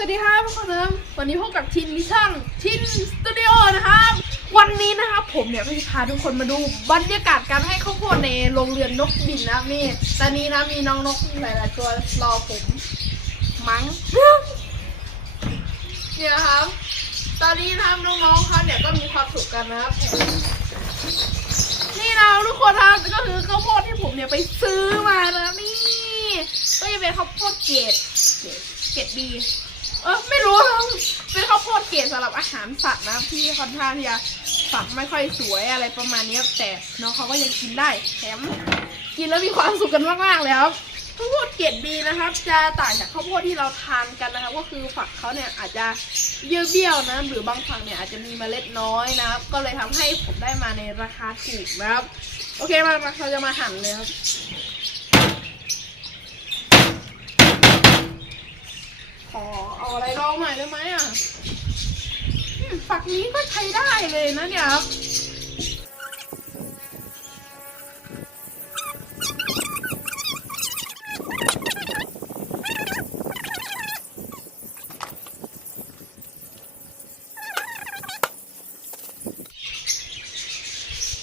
สวัสดีครับทุกคนนะครับวันนี้พบกับทินมิช่างทินสตูดิโอนะครับ วันนี้นะครับผมเนี่ยก็จะพาทุกคนมาดูบรรยากาศการให้ข้าวโพดในโรงเรือนนกบินนะนี่ตอนนี้นะมีน้องนกหลายๆตัวรอผมมั้งเนี่ยครับ ตอนนี้นะครับน้องๆเขาเนี่ยก็มีความสุขกันนะครับนี่นะทุกคนครับก็คือข้าวโพดที่ผมเนี่ยไปซื้อมานะนี่ก็จะเป็นข้าวโพดเกรดเกรดเกรดดี เออไม่รู้เป็นข้าวโพดเกรดสำหรับอาหารสัตว์นะที่ค่อนข้างที่จะฝักไม่ค่อยสวยอะไรประมาณนี้แต่น้องเขาก็ยังกินได้แถมกินแล้วมีความสุขกันมากๆเลยครับข้าวโพดเกรดดีนะครับ จะต่างจากข้าวโพดที่เราทานกันนะครับ ก็คือฝักเขาเนี่ยอาจจะเยื่อเบี้ยวนะหรือบางฝักเนี่ยอาจจะมีเมล็ดน้อยนะครับ ก็เลยทำให้ผมได้มาในราคาถูกนะครับ โอเคมามาเราจะมาหั่นเลยครับ อเอาอะไรลองหน่อยได้ไหมอะฝักนี้ก็ใช้ได้เลยนะเนี่ยครับ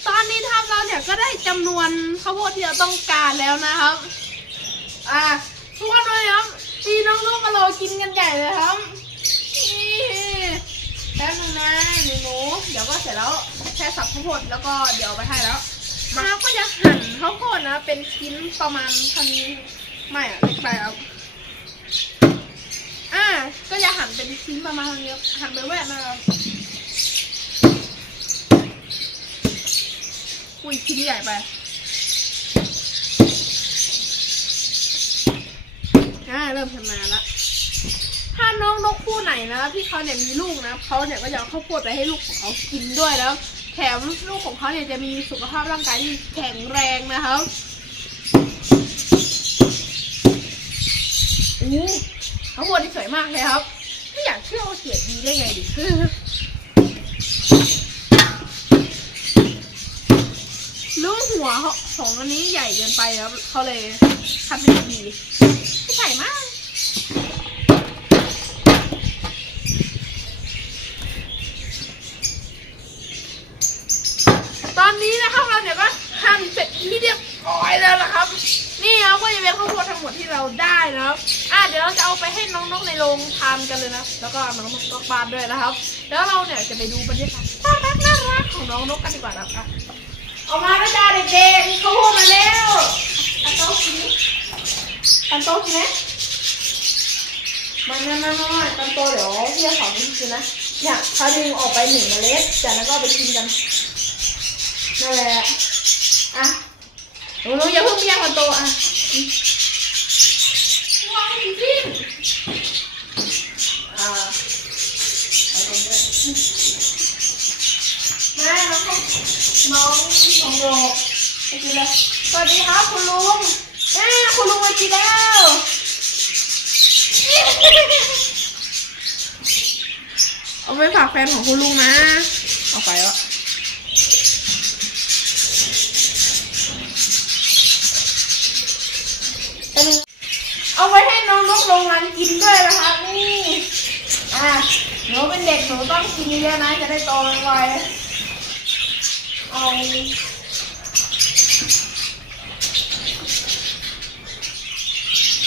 ตอนนี้ทำเราเนี่ยก็ได้จำนวนข้าวโพดที่เราต้องการแล้วนะครับ อะทุกคนเลยครับตีน้องๆมารอ กินกันใหญ่เลยครับนี่แป๊บนึงนะหนูหนูเดี๋ยวก็เสร็จแล้วแค่สับข้าวโพดแล้วก็เดี๋ยวเอาไปให้แล้วมาก็จะหั่นข้าวโพดนะ เป็นชิ้นประมาณเท่านี้ไม่อะเล็กไปครับอ่าก็จะหั่นเป็นชิ้นประมาณเท่านี้ครับหั่นไปแวะนะครับอุ้ยชิ้นใหญ่ไปอ่าเริ่มทำงานละถ้า น้องนกคู่ไหนนะที่เขาเนี่ยมีลูกนะเขาเนี่ยก็จะเอาข้าวโพดไปให้ลูกของเขากินด้วยแล้ว แถมลูกของเขาเนี่ยจะมีสุขภาพร่างกายที่แข็งแรงนะครับอู้ข้าวโพดนี่สวยมากเลยครับไม่อยากเชื่อว่าเกรดดีได้ไงดิลูกหัวของอันนี้ใหญ่เกินไปครับเขาเลยทำเป็นดีไม่ใส่มาก ตอนนี้นะครับเราเนี่ยก็หั่นเสร็จที่เรียบร้ อยแล้วนะครับ นี่ครับก็จะเป็นข้าวโพดทั้งหมดที่เราได้นะครับอะเดี๋ยวเราจะเอาไปให้น้องนกในโรงทานกันเลยนะ แล้วก็น้องนกนอกบ้านด้วยนะครับ แล้วเราเนี่ยจะไปดูบรรยากาศน่ารักน่ารักของน้องนกกันดีกว่านะครับออกมาแล้วจ้าเด็กๆเขาพูดมาแล้วอันโต๊ะกินนี่อันโต๊ะกินไหมมันไม่ไม่ไม่ไม่อันโต๊ะเดี๋ยวพี่จะสอนกินนะเนี่ยเขาดึงออกไปหนึ่งเมล็ดจากนั้นก็ไปกินกันนั่นแหละอะ หนูหนูอย่าเพิ่งเบี้ยคนโตอะวางกินกินอ่าเอาตรงนี้แม่น้องน้องของโรไปกินเลยสวัสดีครับคุณลุงแม่คุณลุงมากินแล้วเอาไปฝากแฟนของคุณลุงนะ เอาไปแล้วเอาไว้ให้น้ วันกินด้วยนะคะนี่อะหนูเป็นเด็กหนูต้องกินเยอะนะจะได้โตไวๆเอา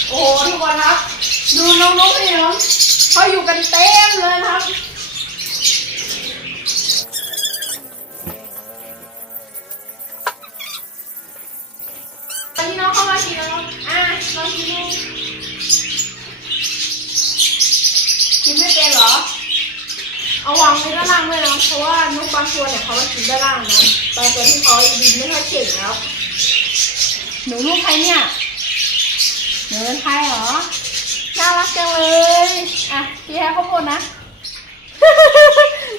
โอ้ทุกคนครับ ดูน้องนกนี่ครับเขาอยู่กันเต็มเลยนะครับ เอาวางไว้ด้านล่างด้วยนะเพราะว่านกบางตัวเนี่ยเขามากินด้านล่างนะบางตัวที่เขาบินไม่ค่อยเก่งแล้วหนูลูกใครเนี่ยหนูเป็นใครเหรอน่ารักจังเลยอะพี่แฮข้าวโพดนะ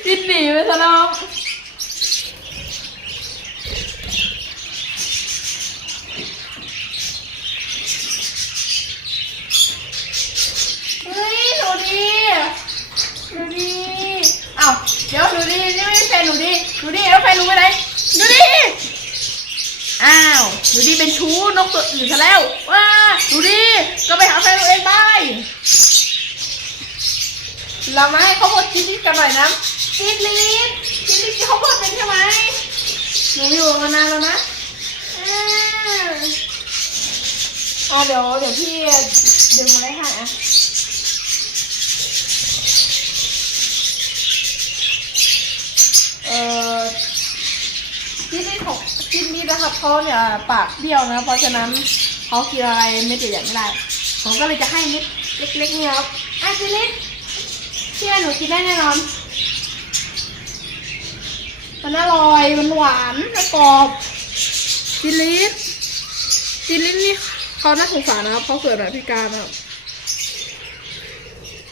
บินหนีไปซะน้วเฮ้ยหนูดีหนูดีอ้าวเดี๋ยวหนูดีนี่ไม่ใช่แฟนหนู ดูดีแล้วแฟนหนูไปไหนหนูดีอ้าวหนูดีเป็นชู้นกตัวอื่นซะแล้วว้าหนูดีก็ไปหาแฟนตัวเองไปเรามาให้เขาวโพดจิ๊ดลิดกันหน่อยนะจิ๊ดลิดจิ๊ดลิดกินข้าวโพดเป็นใช่ไหมหนูอยู่มานานแล้วนะอ่าอ่าเดี๋ยวเดี๋ยวพี่ดึงมาได้ให้อะเอ่อจิ๊ด ลิดของจิ๊ดลิดนะครับเขาเนี่ยปากเบี้ยวนะ เพราะฉะนั้นเขากินอะไรเม็ดใหญ่ๆไม่ได้ ผมก็เลยจะให้เม็ดเล็กๆนี่ครับอะจิ๊ดลิดเชื่อหนูกินได้แน่นอน มันอร่อย มันหวานและกรอบจิลลิสจิลลิสนี่เขาน่าสงสารนะครับเขาเกิดแบบพิการนะครับ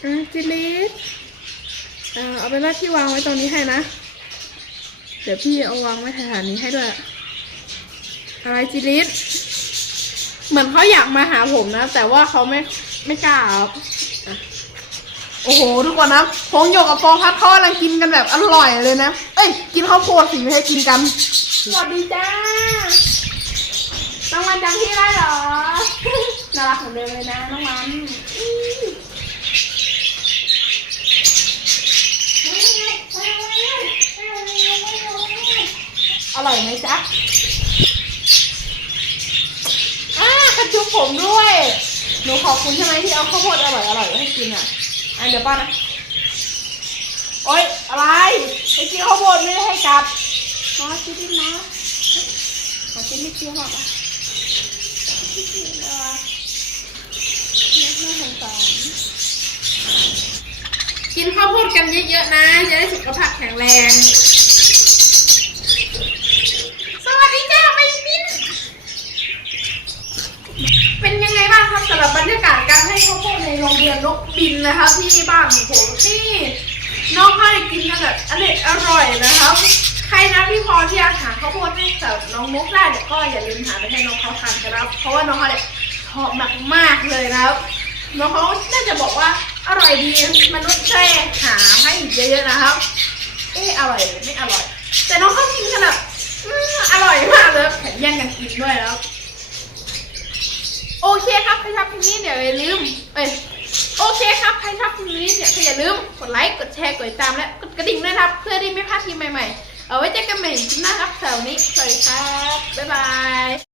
อะจิลลิสอ่าเอาเป็นว่าพี่วางไว้ตรงนี้ให้นะ เดี๋ยวพี่เอาวางไว้แถวๆนี้ให้ด้วย อะไรจิลลิสเหมือนเขาอยากมาหาผมนะ แต่ว่าเขาไม่ไม่กล้าครับอะโอ้โห ทุกคนนะพงหยกกับฟองพัดเขากำลังกินกันแบบอร่อยเลยนะ เอ้ย กินข้าวโพดสิไม่ให้กินกัน สวัสดีจ้าน้องมันจำพี่ได้เหรอ น่ารักเหมือนเดิมเลยนะน้องมันอื้ออร่อยไหมจ๊ะอ่ากระจุก ผมด้วย หนูขอบคุณใช่ไหมที่เอาข้าวโพดอร่อยอร่อยๆให้กินอะอะเดี๋ยวป้านะ โอ๊ยอะไรไปกินข้าวโพดไม่ได้ให้กลับขอชิ้นนิดนะขอชิ้นนิดเดียวหรอกอะชิ้นนิดเดียวอะเล็กน่าสงสารกินข้าวโพดกันเยอะๆนะ จะได้สุขภาพแข็งแรง สวัสดีจ้าไม่มิน เป็นยังไงบ้างครับ สำหรับบรรยากาศการให้ข้าวโพดในโรงเรียนนกบินนะครับที่บ้านของผมนี่น้องเขาได้กินกันแบบอร่อยอร่อยนะครับใครนะที่พอที่จะหาข้าวโพดให้กับน้องนกได้เดี๋ยก็อย่าลืมหาไปให้น้องเขาทานกันนะครับเพราะว่าน้องเขาเนี่ยชอบมากมากๆเลยนะครับน้องเขาน่าจะบอกว่าอร่อยดีมนุษย์แช่หาให้เยอะๆนะครับ เอ๊ะอร่อยหรือไม่อร่อย แต่น้องเขากินกันแบบอืมอร่อยมากเลยแถมแย่งกันกินด้วยแล้ว โอเคครับใครชอบคลิปนี้เดี๋ยวอย่าลืมเอ้ยโอเคครับใครชอบคลิปนี้เนี่ยวอย่าลืมกดไลค์กดแชร์กดติดตามและกดกระดิ่งด้วยนะครับเพื่อที่ไม่พลาดคลิปใหม่ๆ เอาไว้เจอกันใหม่คลิปหน้าครับเสาร์นี้สวัสดีครับบ๊ายบาย